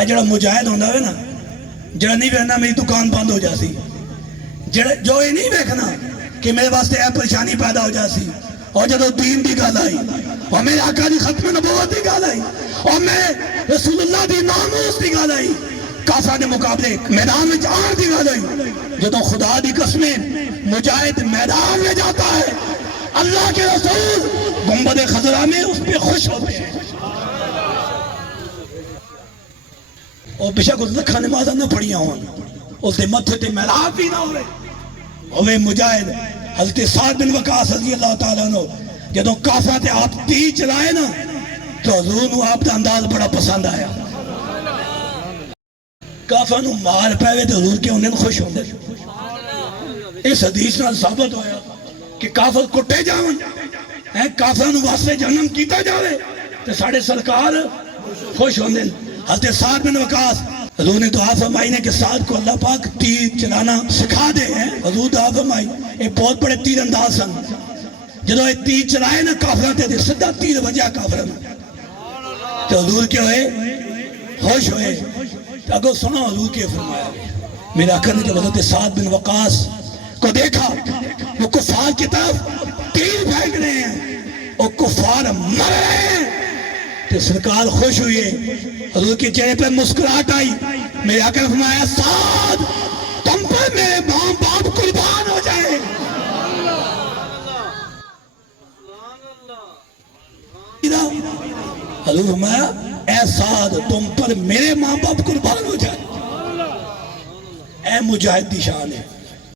اے جڑا مجاہد ہوندہ ہے نا، جڑا نہیں ویکھنا میری دکان بند ہو جاسی، جو یہ نہیں ویکھنا کہ میرے واسطے اے پریشانی پیدا ہو جاسی، اور جدو دین دی گل آئی اور میرے آقا دی ختم نبوت دی گل آئی اور میں رسول اللہ دی ناموس دی گل آئی، کافرہ دے مقابلے میدان میں آن دی گل آئی، جدو خدا دی قسمیں مجاہد میدان میں جاتا ہے، اللہ کے رسول گنبد خضرا میں اس پہ خوش ہوتے ہیں، اور بشک اس لکھا نمازہ نہ پڑھیا ہوں، اس دے متھے تے میلاد بھی نہ ہوئے، ہوئے مجاہد حضرت سعد بن وقاص رضی اللہ تعالیٰ عنہ جدوں کافرہ تے آپ تیر چلائے نا تو حضور نو آپ دا انداز بڑا پسند آیا، کافرہ نو مار پہوے تو حضور کے انہیں خوش ہوندے، اس حدیث نال ثابت ہویا کہ کافر کٹے جاون، کافرہ نو واسطے جہنم کیتا جاوے تو ساڑھے سرکار خوش ہوندے۔ حضرت سعد بن وقاص حضور نے دعا فرمائی نے کہ سعد کو اللہ پاک تیر چلانا سکھا دے ہیں، حضور دعا فرمائی ایک بہت بڑے تیر انداز سن، جدو ایک تیر چلائے نا کافرہ تے صدہ تیر وجہ کافرہ میں تو حضور کیا ہوئے خوش ہوئے، اگر سنا حضور کے فرمایا میرا آقا نے جب حضرت سعد بن وقاص کو دیکھا وہ کفار کی طرف تیر پھینک رہے ہیں اور کفار مر رہے ہیں تو سرکار خوش ہوئے، حضور کے چہرے پہ مسکراہٹ آئی، میرے آقا نے فرمایا سعد تم پر میرے ماں باپ قربان ہو جائے، حضور فرمایا اے سعد تم پر میرے ماں باپ قربان ہو جائے، اے مجاہد دی شان ہے۔